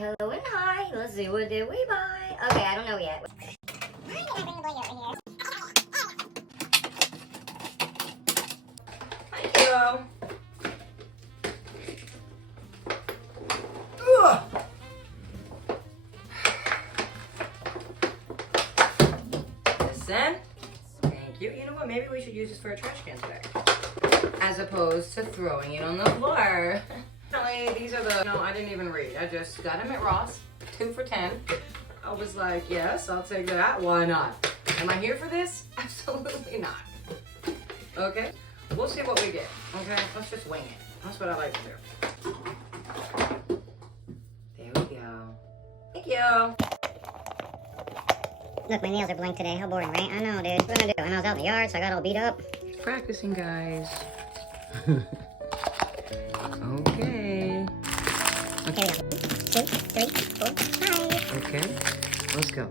hello, and hi. Let's see, what did we buy? Okay, I don't know yet. I'm gonna bring the boy over here. Thank you. Listen. Thank you. You know what? Maybe we should use this for a trash can today, as opposed to throwing it on the floor. These are the, no, I didn't even read. I just got them at Ross, 2 for $10. I was like, yes, I'll take that. Why not? Am I here for this? Absolutely not. Okay, we'll see what we get. Okay, let's just wing it. That's what I like to do. There we go. Thank you. Look, my nails are blank today. How boring, right? I know, dude. What am I gonna do? And I was out in the yard, so I got all beat up. Practicing, guys. Okay. Okay, we go. 2, 3, 4, 5. Okay, let's go.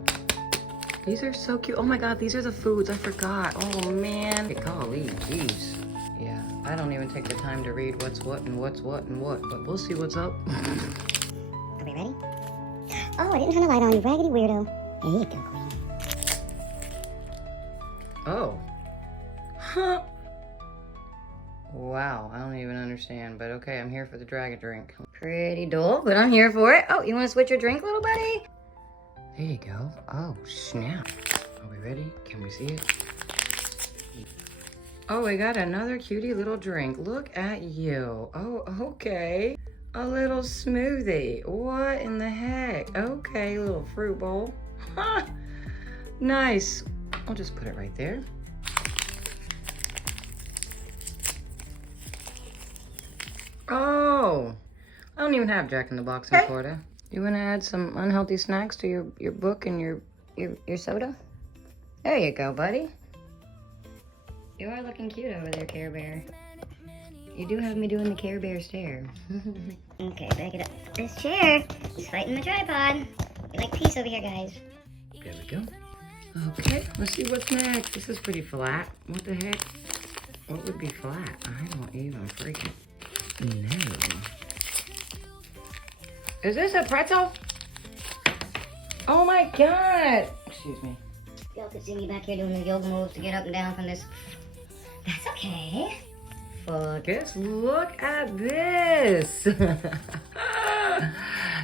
These are so cute. Oh my God, these are the foods. I forgot. Oh man. Golly, jeez. Yeah, I don't even take the time to read what's what and what's what and what, but we'll see what's up. Are we ready? Oh, I didn't turn the light on, you raggedy weirdo. There you go, Queen. Oh. Huh. Wow, I don't even understand, but okay, I'm here for the dragon drink. Pretty dull, but I'm here for it. Oh, you want to switch your drink, little buddy? There you go. Oh, snap. Are we ready? Can we see it? Oh, we got another cutie little drink. Look at you. Oh, okay. A little smoothie. What in the heck? Okay, little fruit bowl. Huh. Nice. I'll just put it right there. Oh, I don't even have Jack in the Box in Florida. You want to add some unhealthy snacks to your book and your soda? There you go, buddy. You are looking cute over there, Care Bear. You do have me doing the Care Bear stare. Okay, back it up. This chair is fighting the tripod. We like peace over here, guys. There we go. Okay, let's see what's next. This is pretty flat. What the heck? What would be flat? I don't even freaking know. Is this a pretzel? Oh my God! Excuse me. Y'all could see me back here doing the yoga moves to get up and down from this. That's okay. Focus, look at this.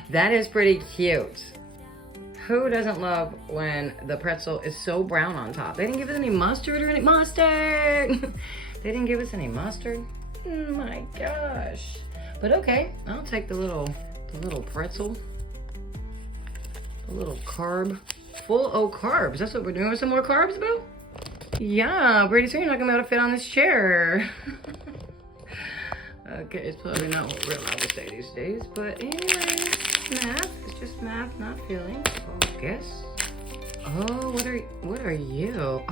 That is pretty cute. Who doesn't love when the pretzel is so brown on top? They didn't give us any mustard or any mustard. They didn't give us any mustard. Oh my gosh. But okay, I'll take the little pretzel. The little carb. Full of carbs. That's what we're doing. With some more carbs, boo? Yeah, pretty soon you're not gonna be able to fit on this chair. Okay, it's probably not what we're allowed to say these days, but anyway, math. It's just math, not feeling. Focus. Oh, what are you? Oh,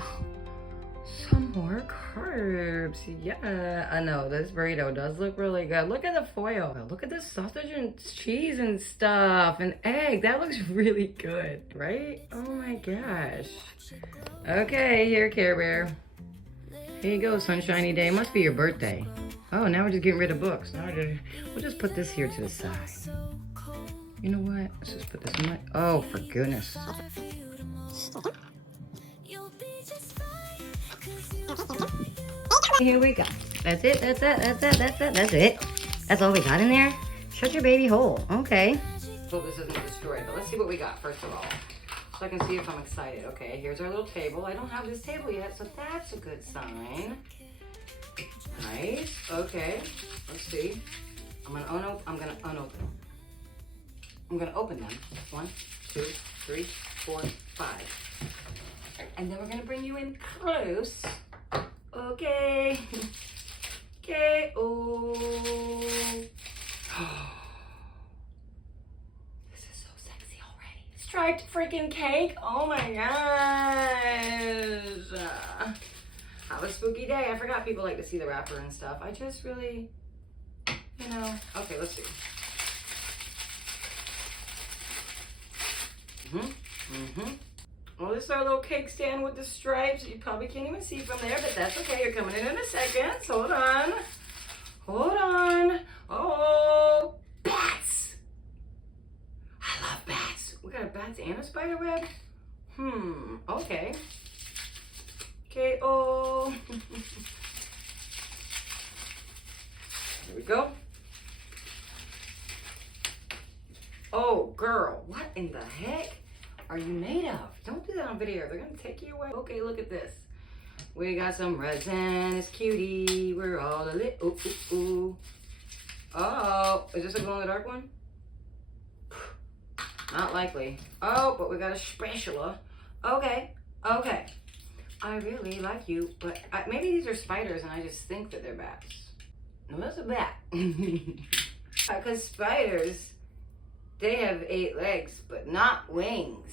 some more carbs. Yeah, I know this burrito does look really good. Look at the foil. Look at the sausage and cheese and stuff and egg. That looks really good, right? Oh my gosh. Okay, here, Care Bear. Here you go, sunshiny day. Must be your birthday. Oh, now we're just getting rid of books. Now we'll just put this here to the side. You know what? Let's just put this in my... Oh, for goodness. Here we go. That's it, that's it, that's it, that's it, that's it. That's all we got in there? Shut your baby hole. Okay. Hope this isn't destroyed, but let's see what we got first of all. So I can see if I'm excited. Okay, here's our little table. I don't have this table yet, so that's a good sign. Nice. Okay. Let's see. I'm gonna unopen them. I'm gonna open them. 1, 2, 3, 4, 5. And then we're gonna bring you in close. Okay. Okay. Oh. This is so sexy already. Striped freaking cake. Oh my gosh. Have a spooky day. I forgot people like to see the wrapper and stuff. I just really, you know. Okay, let's see. Well, this is our little cake stand with the stripes. You probably can't even see from there, but that's okay. You're coming in a second. So hold on. Hold on. Oh, bats. got a bats and a spider web? Okay. KO. There we go. Oh, girl, what in the heck are you made of? Don't do that on video. They're gonna take you away. Okay, look at this. We got some resin. It's cutie. We're all a lit. Ooh, ooh, ooh. Oh, is this a glow in the dark one? Not likely. Oh, but we got a spatula. Okay, okay. I really like you, but maybe these are spiders and I just think that they're bats. No, that's a bat. Because spiders, they have 8 legs, but not wings.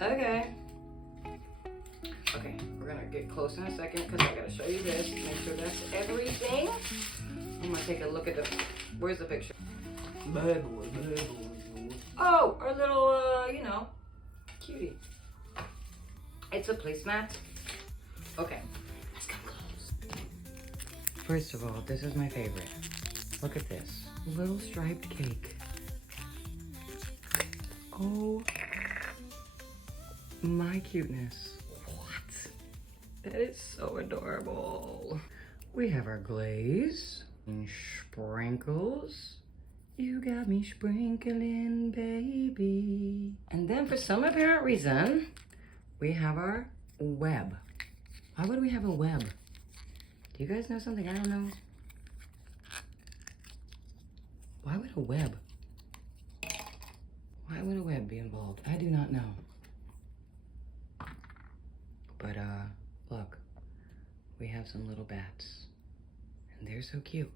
Okay. Okay, we're gonna get close in a second because I gotta show you this. Make sure that's everything. I'm gonna take a look at the, where's the picture? Bad boy, bad boy. Oh, our little, you know, cutie. It's a placemat. Okay, let's come close. First of all, this is my favorite. Look at this, little striped cake. Oh, my cuteness. What? That is so adorable. We have our glaze and sprinkles. You got me sprinkling, baby. And then for some apparent reason, we have our web. Why would we have a web? Do you guys know something I don't know? Why would a web? Why would a web be involved? I do not know. But look, we have some little bats. And they're so cute.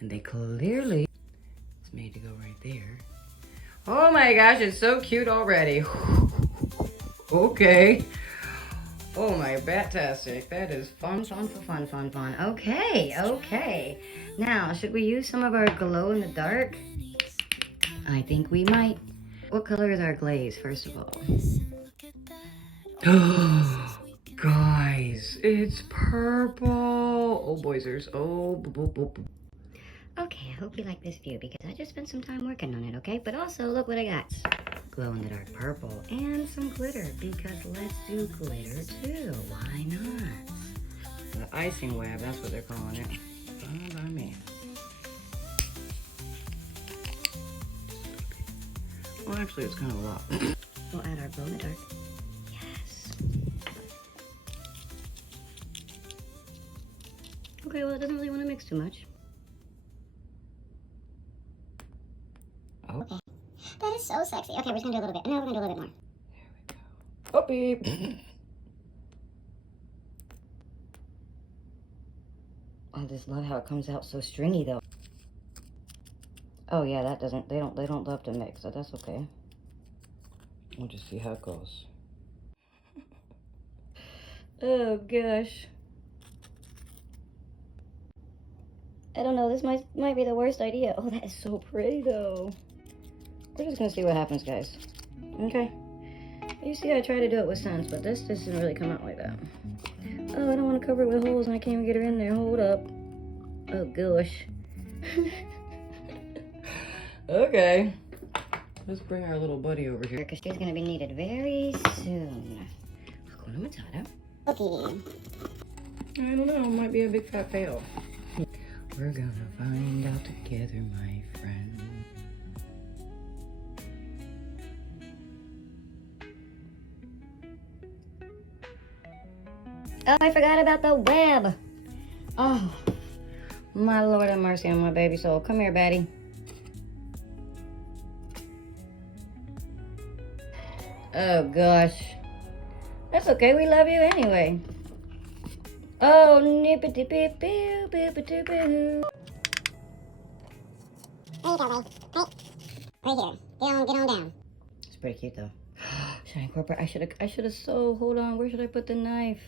And they clearly, it's made to go right there. Oh my gosh, it's so cute already. Okay. Oh my bat-tastic. That is fun, fun, fun, fun, fun. Okay, okay. Now, should we use some of our glow in the dark? I think we might. What color is our glaze, first of all? Guys, it's purple. Oh, boysers. Oh, boop, boop, boop. Okay, I hope you like this view because I just spent some time working on it, okay? But also, look what I got. Glow in the dark purple and some glitter because let's do glitter too. Why not? The icing web, that's what they're calling it. Fine by me. Well, actually, it's kind of a lot. We'll add our glow in the dark. Yes. Okay, well, it doesn't really want to mix too much. Oh. Okay. That is so sexy. Okay, we're just gonna do a little bit. No, we're gonna do a little bit more. Oh, beep. I just love how it comes out so stringy, though. Oh yeah, that doesn't. They don't love to mix, so that's okay. We'll just see how it goes. Oh gosh. I don't know. This might be the worst idea. Oh, that is so pretty, though. We're just gonna see what happens, guys. Okay. You see, I try to do it with scents, but this doesn't really come out like that. Oh, I don't want to cover it with holes, and I can't even get her in there. Hold up. Oh gosh. Okay. Let's bring our little buddy over here. Because she's gonna be needed very soon. Hakuna Matata. Okay. I don't know. It might be a big fat fail. We're gonna find out together, my friend. Oh, I forgot about the web. Oh, my Lord have mercy on my baby soul. Come here, Betty. Oh, gosh. That's okay. We love you anyway. Oh, nippity-pip-pew, bippity-boo. There you go, buddy. Right here. Get on down. It's pretty cute, though. Should I incorporate? I should have sewed. Hold on. Where should I put the knife?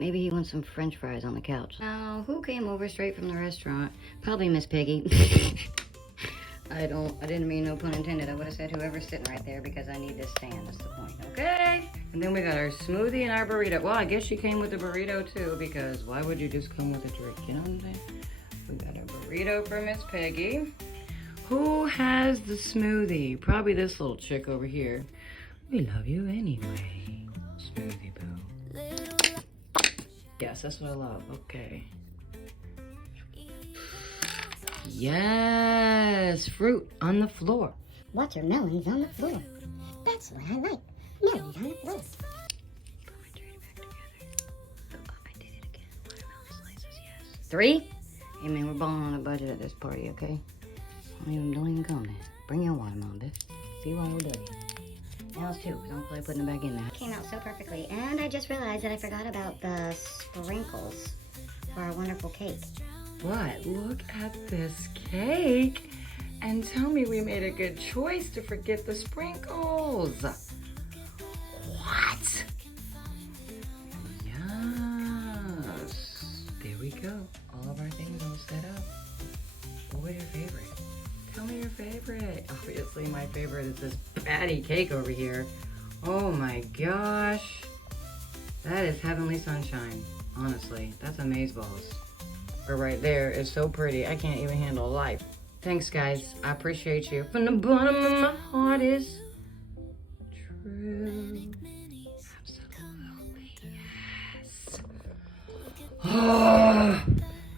Maybe he wants some french fries on the couch. Now, who came over straight from the restaurant? Probably Miss Piggy. I didn't mean no pun intended. I would have said whoever's sitting right there because I need this stand. That's the point, okay? And then we got our smoothie and our burrito. Well, I guess she came with the burrito too because why would you just come with a drink? You know what I'm saying? We got a burrito for Miss Peggy. Who has the smoothie? Probably this little chick over here. We love you anyway. Smoothie boo. Yes, that's what I love. Okay. Yes, fruit on the floor. Watermelons on the floor. That's what I like. Melons on the floor. Put my tray back together. Oh, I did it again. Watermelon slices, yes. 3? Hey man, we're balling on a budget at this party, okay? Don't even come there. Bring your watermelon, bitch. See what we'll do. Now it's 2, because I'm probably putting it back in there. Came out so perfectly, and I just realized that I forgot about the sprinkles for our wonderful cake. What? Look at this cake. And tell me we made a good choice to forget the sprinkles. What? Yes. There we go. All of our things all set up. What was your favorite? Tell me your favorite. Obviously my favorite is this patty cake over here. Oh my gosh. That is heavenly sunshine. Honestly, that's amazeballs. Right there is so pretty. I can't even handle life. Thanks, guys. I appreciate you. From the bottom of my heart is true. Absolutely. Yes. Oh,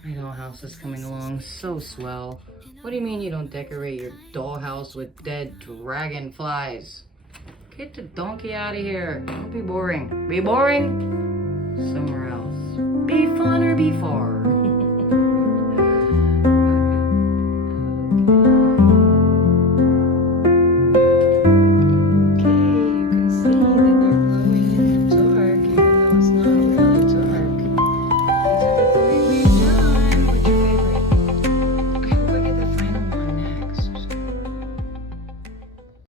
my dollhouse is coming along so swell. What do you mean you don't decorate your dollhouse with dead dragonflies? Get the donkey out of here. Don't be boring. Be boring somewhere else. Be fun or be far.